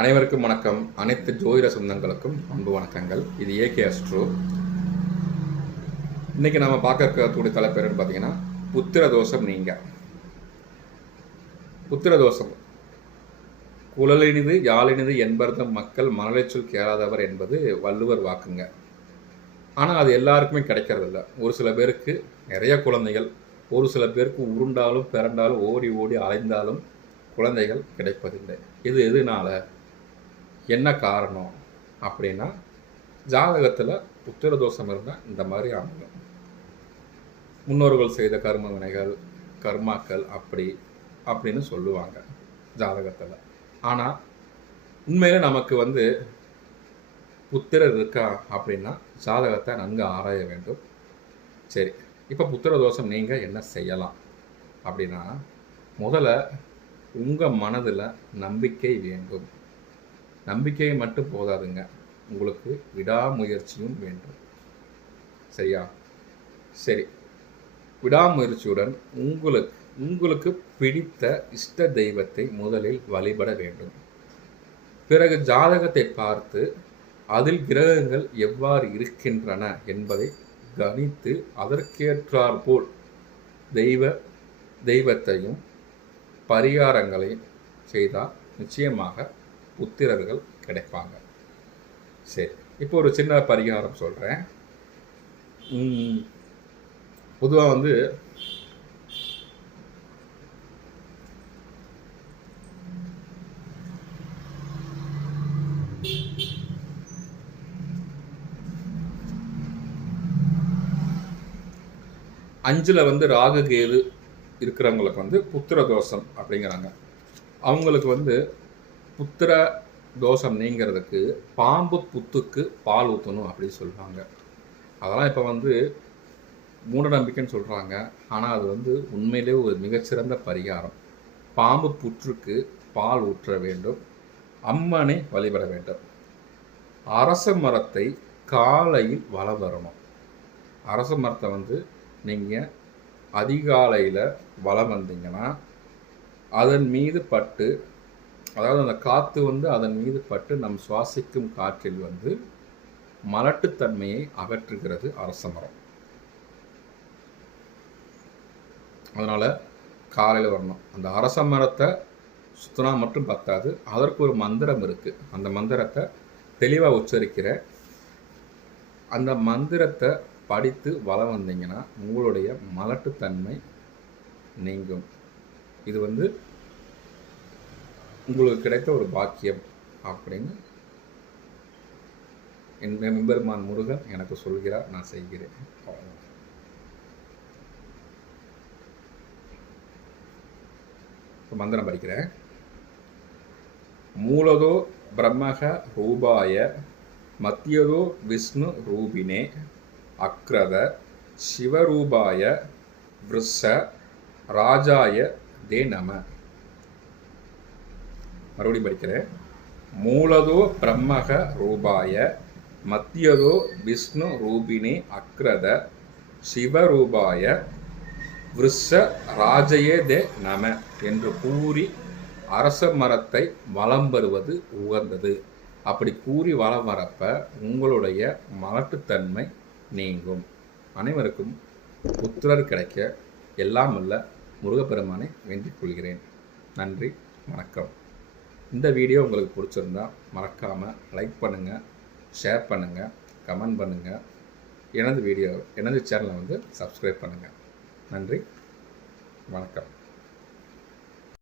அனைவருக்கும் வணக்கம். அனைத்து ஜோதிட சொந்தங்களுக்கும் அன்பு வணக்கங்கள். இது ஏகே அஸ்ட்ரோ. இன்னைக்கு நம்ம பார்க்கக்கூடிய தலைப்பு என்னன்னு பார்த்தீங்கன்னா, புத்திர தோஷம் நீங்க. புத்திர தோஷம் குழலினிது யாழினிது என்பர்தம் மக்கள் மனலைச்சொல் கேளாதவர் என்பது வள்ளுவர் வாக்குங்க. ஆனால் அது எல்லாருக்குமே கிடைக்கிறதில்ல. ஒரு சில பேருக்கு நிறைய குழந்தைகள், ஒரு சில பேருக்கு உருண்டாலும் பிறண்டாலும் ஓடி ஓடி அலைந்தாலும் குழந்தைகள் கிடைப்பதில்லை. இது எதுனால, என்ன காரணம் அப்படின்னா, ஜாதகத்தில் புத்திர தோஷம் இருந்தால் இந்த மாதிரி அமையும். முன்னோர்கள் செய்த கர்ம வினைகள், கர்மாக்கள் அப்படின்னு சொல்லுவாங்க ஜாதகத்தில். ஆனால் உண்மையில நமக்கு புத்திரர் இருக்கா அப்படின்னா ஜாதகத்தை நன்கு ஆராய வேண்டும். சரி, இப்போ புத்திர தோஷம் நீங்கள் என்ன செய்யலாம் அப்படின்னா, முதல்ல உங்கள் மனதில் நம்பிக்கை வேண்டும். நம்பிக்கை மட்டும் போதாதுங்க, உங்களுக்கு விடாமுயற்சியும் வேண்டும். சரியா? சரி, விடாமுயற்சியுடன் உங்களுக்கு பிடித்த இஷ்ட தெய்வத்தை முதலில் வழிபட வேண்டும். பிறகு ஜாதகத்தை பார்த்து அதில் கிரகங்கள் எவ்வாறு இருக்கின்றன என்பதை கணித்து அதற்கேற்றாற்போல் தெய்வத்தையும் பரிகாரங்களையும் செய்தால் நிச்சயமாக புத்திரர்கள் கிடைப்பாங்க. சரி, இப்போ ஒரு சின்ன பரிகாரம் சொல்கிறேன். பொதுவாக அஞ்சில் ராகு கேது இருக்கிறவங்களுக்கு புத்திர தோஷம் அப்படிங்கிறாங்க. அவங்களுக்கு புத்திர தோஷம் நீங்கிறதுக்கு பாம்பு புத்துக்கு பால் ஊற்றணும் அப்படின்னு சொல்லுவாங்க. அதெல்லாம் இப்போ மூட நம்பிக்கைன்னு சொல்கிறாங்க. ஆனால் அது உண்மையிலே ஒரு மிகச்சிறந்த பரிகாரம். பாம்பு புற்றுக்கு பால் ஊற்ற வேண்டும், அம்மனை வழிபட வேண்டும். அரச மரத்தை காலையில் வலம் வரணும். அரச மரத்தை நீங்கள் அதிகாலையில் வலம் வந்தீங்கன்னா அதன் மீது பட்டு, அதாவது அந்த காற்று அதன் மீது பட்டு நம் சுவாசிக்கும் காற்றில் மலட்டுத்தன்மையை அகற்றுகிறது அரச மரம். அதனால் காலையில் வரணும். அந்த அரச மரத்தை சுத்தினா மட்டும் பத்தாது, அதற்கு ஒரு மந்திரம் இருக்குது. அந்த மந்திரத்தை தெளிவாக உச்சரிக்கிற அந்த மந்திரத்தை படித்து வலம் வந்தீங்கன்னா உங்களுடைய மலட்டுத்தன்மை நீங்கும். இது உங்களுக்கு கிடைத்த ஒரு பாக்கியம் அப்படின்னு என் எம்பெருமான் முருகன் எனக்கு சொல்கிறார், நான் செய்கிறேன். மந்திரம் படிக்கிறேன். மூலதோ பிரம்மக ரூபாய மத்தியதோ விஷ்ணு ரூபினே அக்ரத சிவரூபாய விருஷ ராஜாய தே நம. மறுபடியும் படிக்கிறேன். மூலதோ பிரம்மக ரூபாய மத்தியதோ விஷ்ணு ரூபினே அக்ரத சிவரூபாய விருஷ ராஜயே தே நம என்று கூறி அரச மரத்தை வலம் வருவது உகந்தது. அப்படி கூறி வலம் வரப்ப உங்களுடைய மலட்டுத்தன்மை நீங்கும். அனைவருக்கும் புத்திரர் கிடைக்க எல்லாம் வல்ல முருகப்பெருமானை வேண்டிக் கொள்கிறேன். நன்றி, வணக்கம். இந்த வீடியோ உங்களுக்கு பிடிச்சிருந்தா மறக்காமல் லைக் பண்ணுங்கள், ஷேர் பண்ணுங்கள், கமெண்ட் பண்ணுங்கள். எனது சேனலை சப்ஸ்கிரைப் பண்ணுங்கள். நன்றி, வணக்கம்.